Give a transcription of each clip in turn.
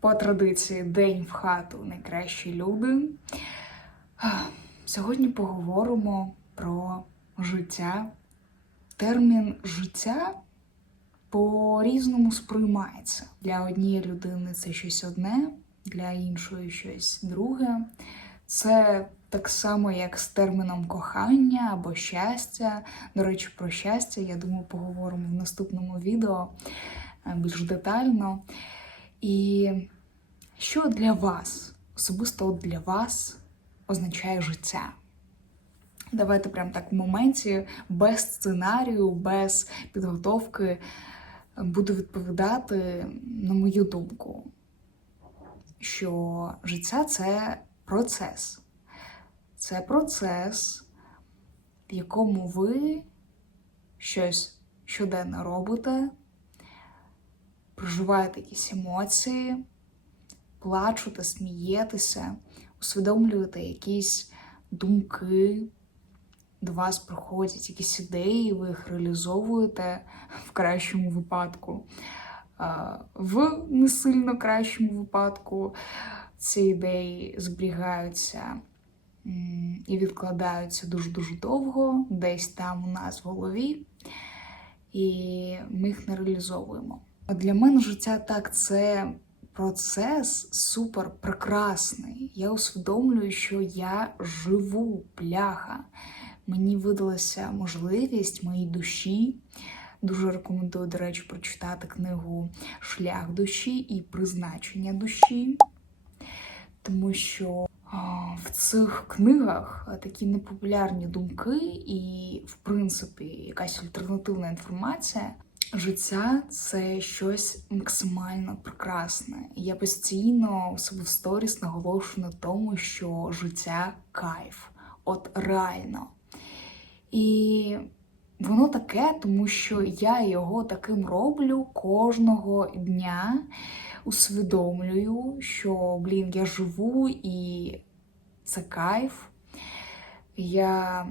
По традиції День в хату найкращі люди. Сьогодні поговоримо про життя. Термін життя по-різному сприймається. Для однієї людини це щось одне, для іншої щось друге. Це так само, як з терміном кохання або щастя. До речі, про щастя, я думаю, поговоримо в наступному відео е, більш детально. І що для вас, особисто от для вас, означає життя? Давайте прямо так в моменті, без сценарію, без підготовки буду відповідати на мою думку, що життя це процес. Це процес, в якому ви щось щоденно робите, проживаєте якісь емоції, плачете, смієтеся, усвідомлюєте якісь думки, до вас приходять якісь ідеї, ви їх реалізовуєте в кращому випадку. В не сильно кращому випадку ці ідеї зберігаються і відкладаються дуже-дуже довго, десь там у нас в голові, і ми їх не реалізовуємо. Для мене життя так це процес супер прекрасний. Я усвідомлюю, що я живу пляха. Мені видалася можливість моїй душі. Дуже рекомендую, до речі, прочитати книгу Шлях душі і призначення душі, тому що в цих книгах такі непопулярні думки, і, в принципі, якась альтернативна інформація. Життя це щось максимально прекрасне. Я постійно у себе в сторіс наголошую на тому, що життя кайф, от реально. І воно таке, тому що я його таким роблю кожного дня. Усвідомлюю, що, блін, я живу і це кайф. Я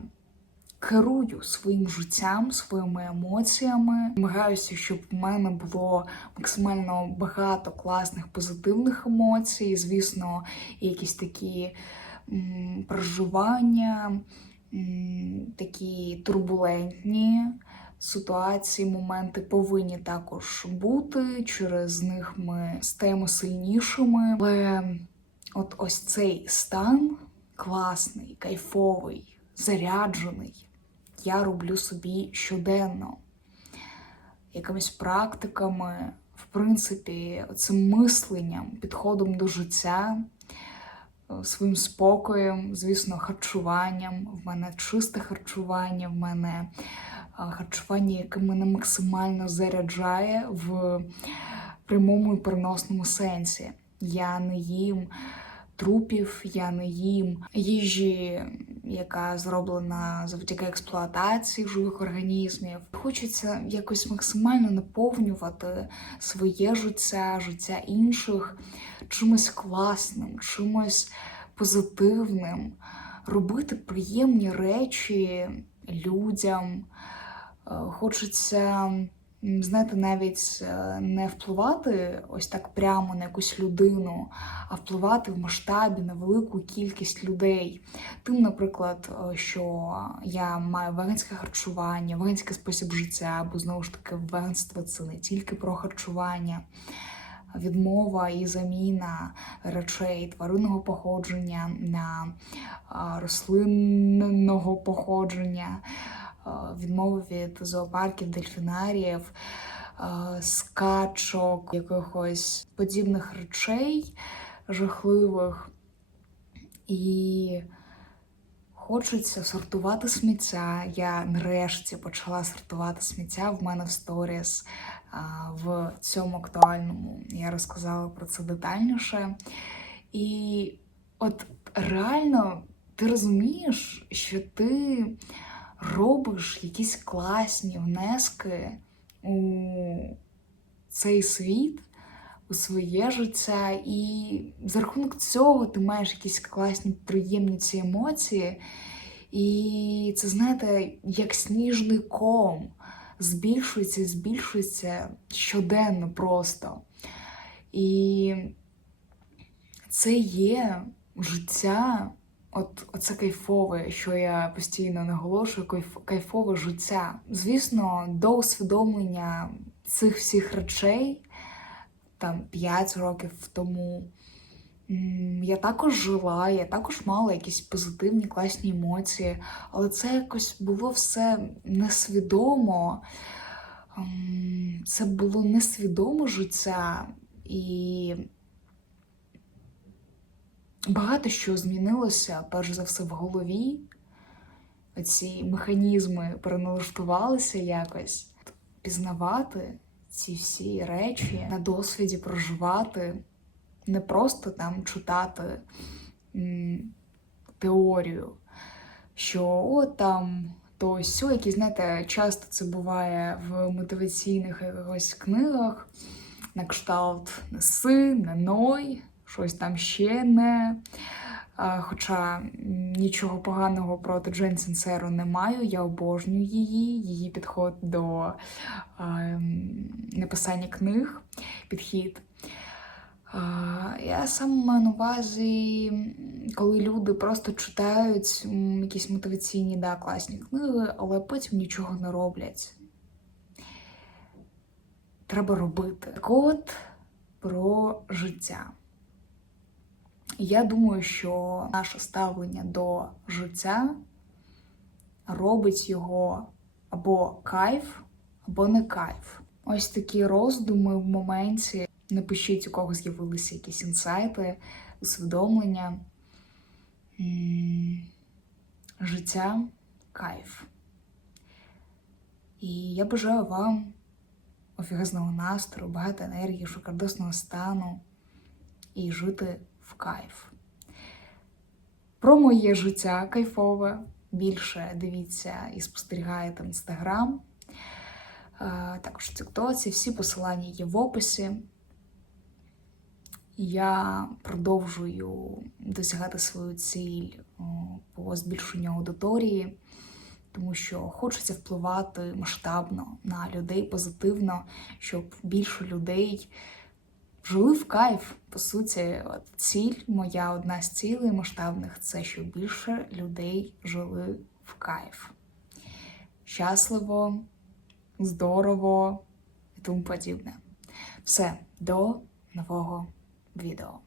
керую своїм життям, своїми емоціями. Намагаюся, щоб в мене було максимально багато класних позитивних емоцій. Звісно, якісь такі м, проживання, м, такі турбулентні. Ситуації, моменти повинні також бути. Через них ми стаємо сильнішими. Але от ось цей стан класний, кайфовий, заряджений. Я роблю собі щоденно, якимись практиками, в принципі, цим мисленням, підходом до життя, своїм спокоєм, звісно, харчуванням. В мене чисте харчування, в мене харчування, яке мене максимально заряджає в прямому і переносному сенсі. Я не їм трупів, я не їм їжі, яка зроблена завдяки експлуатації живих організмів. Хочеться якось максимально наповнювати своє життя, життя інших чимось класним, чимось позитивним, робити приємні речі людям. Е, хочеться знаєте, навіть е, не впливати ось так прямо на якусь людину, а впливати в масштабі на велику кількість людей. Тим, наприклад, е, що я маю веганське харчування, веганський спосіб життя, бо знову ж таки веганство це не тільки про харчування. Відмова і заміна речей тваринного походження на рослинного походження. Е, відмови від зоопарків, дельфінаріїв, е, скачок, якихось подібних речей жахливих. І хочеться сортувати сміття. Я нарешті почала сортувати сміття в мене в сторіс е, в цьому актуальному. Я розказала про це детальніше. І от реально ти розумієш, що ти робиш якісь класні внески у цей світ, у своє життя, і за рахунок цього ти маєш якісь класні, приємні ці емоції. І це, знаєте, як сніжний ком збільшується і збільшується щоденно просто. І це є життя, от оце кайфове, що я постійно наголошую, кайф, кайфове життя. Звісно, до усвідомлення цих всіх речей, там 5 років тому. Я також жила, я також мала якісь позитивні класні емоції, але це якось було все несвідомо. Ем, Це було несвідоме життя, і багато що змінилося, перш за все, в голові. Ці механізми переналаштувалися якось. Пізнавати ці всі речі на досвіді проживати, не просто там читати м, теорію, що от там то сьо, які, знаєте, часто це буває в мотиваційних якихось книгах, на кшталт неси, не ной, щось там ще не. Хоча нічого поганого проти Джен Сінсеро не маю, я обожнюю її, її підход до м, написання книг, підхід. А, Я саме маю на увазі, коли люди просто читають якісь мотиваційні да, класні книги, але потім нічого не роблять. Треба робити. Так от про життя. Я думаю, що наше ставлення до життя робить його або кайф, або не кайф. Ось такі роздуми в моменті. Напишіть, у кого з'явилися якісь інсайти, усвідомлення. Життя кайф. І я бажаю вам офігезного настрою, багато енергії, шикардосного стану і жити в кайф. Про моє життя кайфове. Більше дивіться і спостерігайте інстаграм. Е, Також в Тіктоці. Всі посилання є в описі. Я продовжую досягати свою ціль по збільшенню аудиторії, тому що хочеться впливати масштабно на людей позитивно, щоб більше людей жили в кайф. По суті, от ціль, моя одна з цілей масштабних це щоб більше людей жили в кайф. Щасливо, здорово і тому подібне. Все, до нового відео.